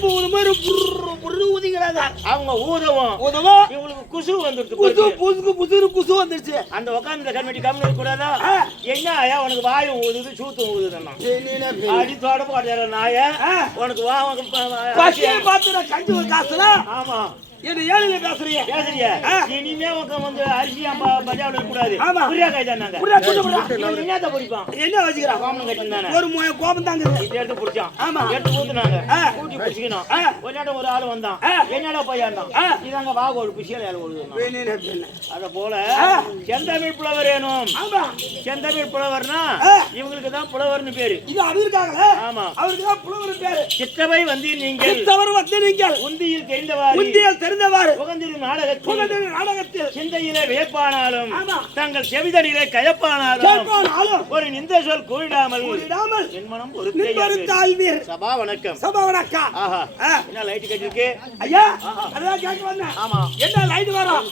நெருப்பு ஊதும் மாதிரி புரு ஊதிங்கிறாங்க. அவங்க ஊதவும் இவங்களுக்கு குசு வந்துருச்சு. குசு வந்துருச்சு. அந்த உட்காந்து கண்மட்டி கம்மி கூடாதா? என்ன ஆயா உனக்கு வாயும் ஊதுது சூத்தும் ஊதுதுன்னா அடி தொடப்பு அடையாள நாய உனக்கு பாத்துற கஞ்சி ஒரு காசுல. ஆமா என்ன ஏழுல பேசுறீங்க இனிமே வந்து அரிசி பஜாவில் இருக்கக்கூடாது. என்ன வச்சுக்கிறான் ஒரு கோபம் தாங்க எடுத்து பிடிச்சான். ஆமா எடுத்து ஊத்துனாங்க. ஊட்டி பிடிச்சிக்கணும். விளையாட்ட ஒரு ஆள் வந்தான். என்னடா பையன்தான் இதாங்க வா ஒரு பிசியல் அத போல செந்தமிழ் புலவர் வேணும். செந்தமிழ் புலவர்னா இவங்களுக்கு தான் புலவர்னு பேரு. இது அவருக்காக. ஆமா அவருக்கு தான் புலவர் பேரு. சித்தவை வந்து நீங்கள் உந்தியில் தெரிந்தவாறு புகந்திரும் நாடகத்தில் சிந்தையிலே வியப்பானாலும் தங்கள் செவிதனிலே கயப்பானாலும் ஒரு நிந்த சொல் கூறிடாமல் என் மனம் பொறுத்தேன். சபா வணக்கம். சபா வணக்கம். ஆஹா என்ன லைட் கட்டிருக்கு ஐயா? அதான் கேட்க வந்தேன். ஆமா என்ன லைட் வரும்?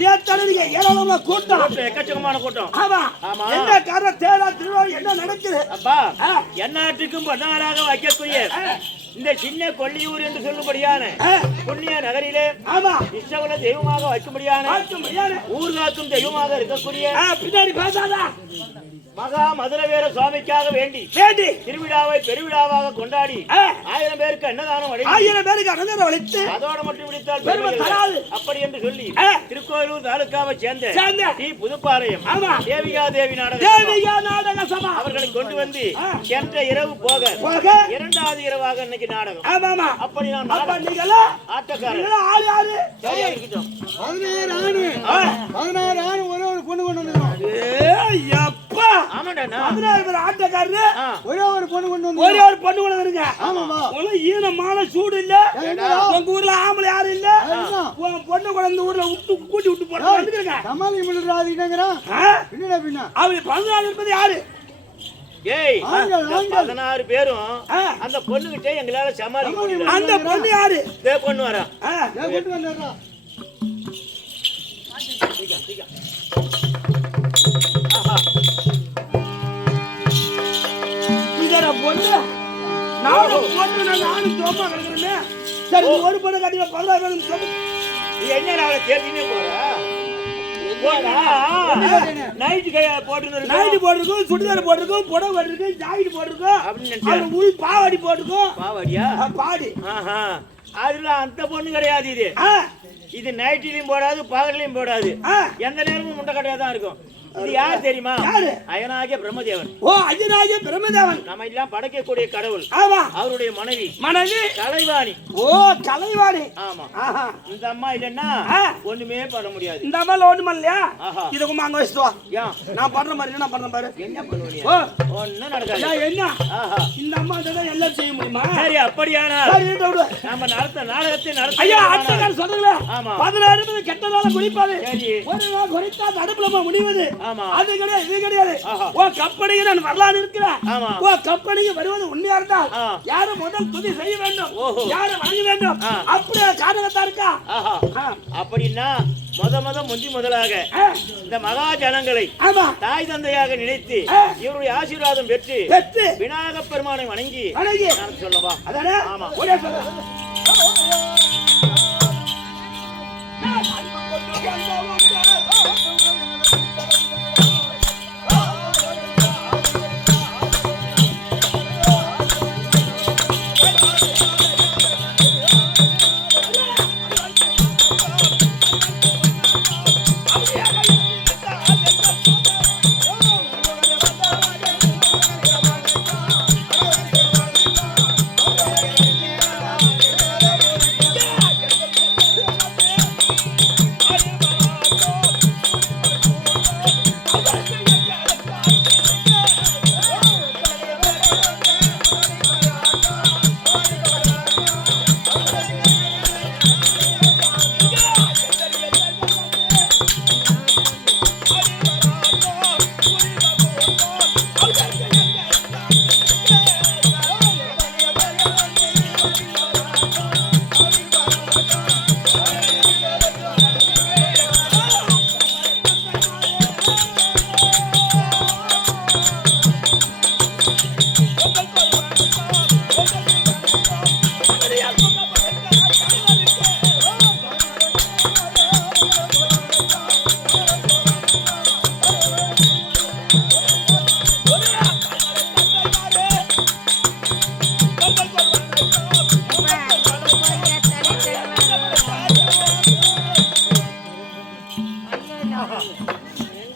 நேத்தனதிக்கு ஏராளமான கூட்டம், எக்கச்சக்கமான கூட்டம். ஆமா ஆமா. என்ன காரணம்? தேரா திருவாரூர் என்ன நடக்குது? அப்பா எந்நாட்டுக்கும் பொன்னாளாக வைக்கக்கூடிய இந்த சின்ன கொல்லியூர் என்று சொல்லும்படியான புண்ணிய நகரிலே இஷ்டகுல தெய்வமாக வைக்கும்படியான ஊர்காக்கும் தெய்வமாக இருக்கக்கூடிய பின்னாடி பேசாதா மகா மதுரவேர சுவாமிக்காக வேண்டி திருவிழாவை பெருவிழாவாக கொண்டாடி 1000 பேருக்கு அன்னதானம் வளைத்து அதோட மட்டும் விடுத்தால் அப்படி என்று சொல்லி திருக்கோயிலூர் தாலுக்காவை சேர்ந்த டி புதுப்பாளையம் தேவிகா தேவி நாடக சபா அவர்களை கொண்டு வந்து சென்ற இரவு போக 2வது இரவாக இன்னைக்கு நாடகம். அப்படி நான் ஆட்டக்காரர் சரியா இருக்கட்டும். 16 ஆணு ஒரு பொண்ணு கொண்டு வந்து ஒரே ஒரு பொண்ணு கொண்டு வந்துருங்க. ஈனமான சூடு இல்ல உங்க ஊர்ல ஆம்பளை யாரும் இல்ல. பொண்ணு கொண்டு ஊர்ல கூட்டி விட்டு போட்டுருங்க. அவங்க 14 இருப்பது யாரு? 16 பேரும் அந்த பொண்ணுகிட்ட எங்களால சமாளிக்க முடியல. அந்த பொண்ணு யாரு? பொண்ணு வரா பொண்ணு நானும் சோப்பா கிடக்குறேன். சரி ஒரு பொண்ணு கட்டில 16 சொல்லு. என்ன தேர்ச்சினே போற நைட்டு போட்டிருக்கோம், சுடிதார் போட்டிருக்கோம், புடவை போட்டிருக்கோம், ஜாக்கெட் போட்டிருக்கோம், உள் பாவாடி போட்டிருக்கோம். பாவாடியா? பாடி. அதுல அந்த பொண்ணு கிடையாது. இது நைட்டிலையும் போடாது பகல்லையும் போடாது. எந்த நேரமும் முண்டை கட்டையா தான் இருக்கும். இது யார் தெரியுமா? அயனாகிய பிரம்மதேவன். அயனாகிய பிரம்மதேவன் நம்ம எல்லாம் படைக்கக்கூடிய கடவுள். அவருடைய மனைவி கலைவாணி. கலைவாணி. ஆமா. இந்த அம்மா இல்லன்னா ஒண்ணுமே பண்ண முடியாது. இந்த அம்மா ஒண்ணுமே இல்லையா? இதுக்கு மாங்க வச்சுட்டு வா. நான் பண்ற மாதிரி என்ன பண்றேன் பாரு. என்ன பண்ணுவீங்க? ஒண்ணும் நடக்காது. என்ன இந்த அம்மா தான் எல்லாம் செய்ய முடியுமா? சரி அப்படியானா நம்ம நாடகத்தை நடத்த. ஐயா அட்டகார சொல்றீங்களா? 16 கெட்டதால குடிப்பாரு. ஒரு நாள் குடித்தா தடுப்புல முடிவது. அது கிடையாது, இது கிடையாது. கம்பெனிக்கு நான் வரலான்னு இருக்கிறேன். கம்பெனிக்கு வருவது உண்மையா இருந்தா யாரும் முதல் துதி செய்ய வேண்டும், யாரும் வணங்க வேண்டும். அப்படியே காரணத்தா இருக்கா? அப்படின்னா முதலாக இந்த மகா ஜனங்களை தாய் தந்தையாக நினைத்து இவருடைய ஆசீர்வாதம் பெற்று விநாயகப் பெருமானை வணங்கி சொல்லவா? அதானே? ஆமா.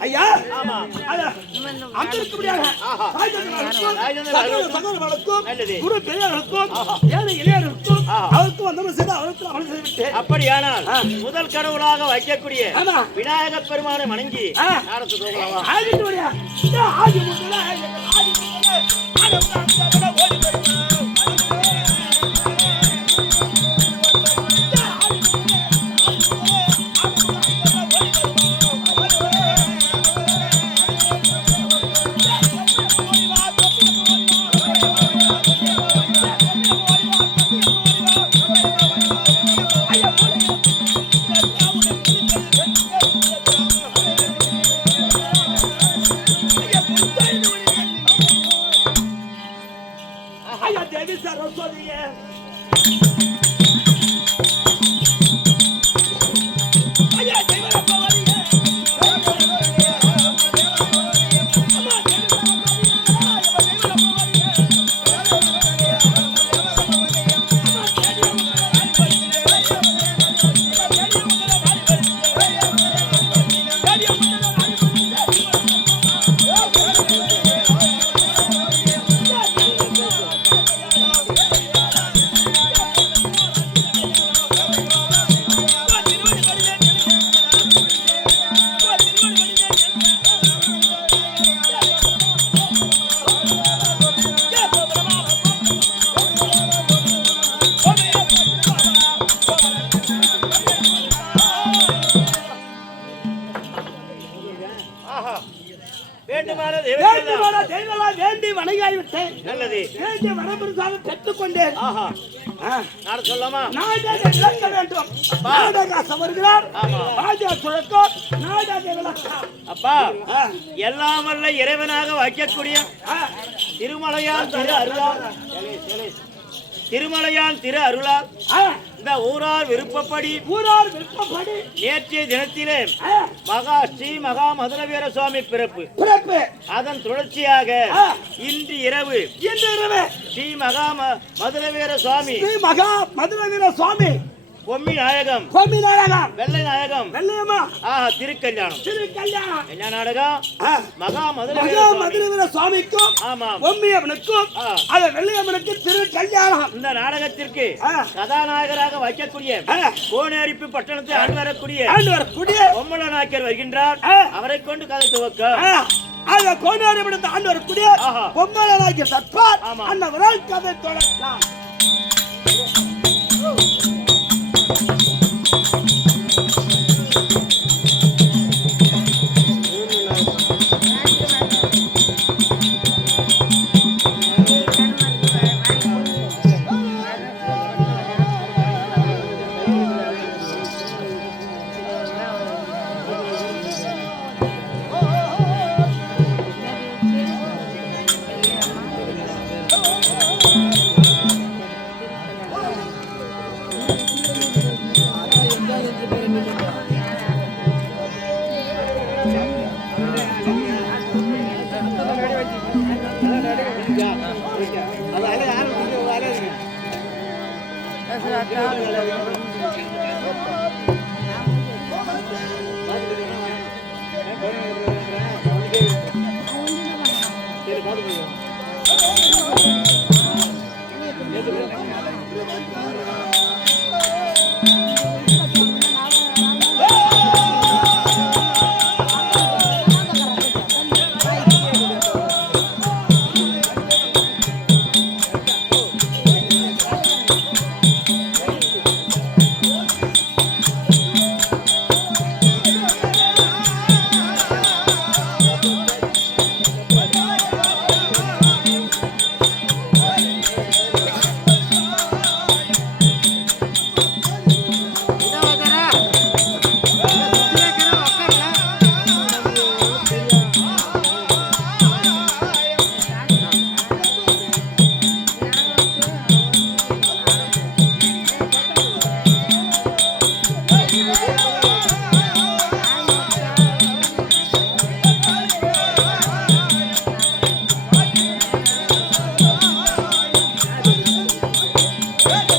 ஐயா அங்க இருக்கக்கூடியாக சகோதரர்களுக்கும் குரு பெரியவர்களுக்கும் ஏழை இளையர்களுக்கும் அவருக்கும் வந்தவர்கள் செய்து அவருக்கு அமல் செய்துவிட்டு அப்படியானால் முதல் கடவுளாக வைக்கக்கூடிய விநாயகப் பெருமானை வணங்கி நாடத்து போகலாமா? வேண்டி வணங்கிவிட்டேன். நல்லது. வேண்டிய வரப்பிரசாதம் பெற்றுக் கொண்டேன். நான் சொல்லலாமா? நாடக விளக்க வேண்டும். நாடக சவர்கிறார் ராஜா சுழக்கம் நாடக விளக்கம். அப்பா எல்லாம் வல்ல இறைவனாக வைக்கக்கூடிய திருமலையான் திரு அருளால் திருமலையான் திரு அருளால் இந்த ஊரார் விருப்பப்படி நேற்றைய தினத்திலே ஸ்ரீ மகா மதுரவீர சுவாமி பிறப்பு அதன் தொடர்ச்சியாக இன்று இரவு ஸ்ரீ மகா மதுரவீர சுவாமி பொம்மி நாயகம் வெள்ளை நாயகம் திருக்கல்யாணம் என்ன நாடகம்? மகா மதுரவீர சுவாமிக்கும் பொம்மியம்மனுக்கும் வெள்ளையம்மனுக்கு திருக்கல்யாணம். இந்த நாடகத்திற்கு கதாநாயகராக வைக்கக்கூடிய கோனேரிப்பு பட்டணத்தை ஆண்டு வரக்கூடிய பொம்மல நாயக்கர் வருகின்றார். அவரை கொண்டு கதை துவக்க கோனேரிப்படத்தை ஆண்டு வரக்கூடிய பொம்மல நாயக்கர் தற்பார் அன்னவரால் கதை தொடக்கலாம். ஏய்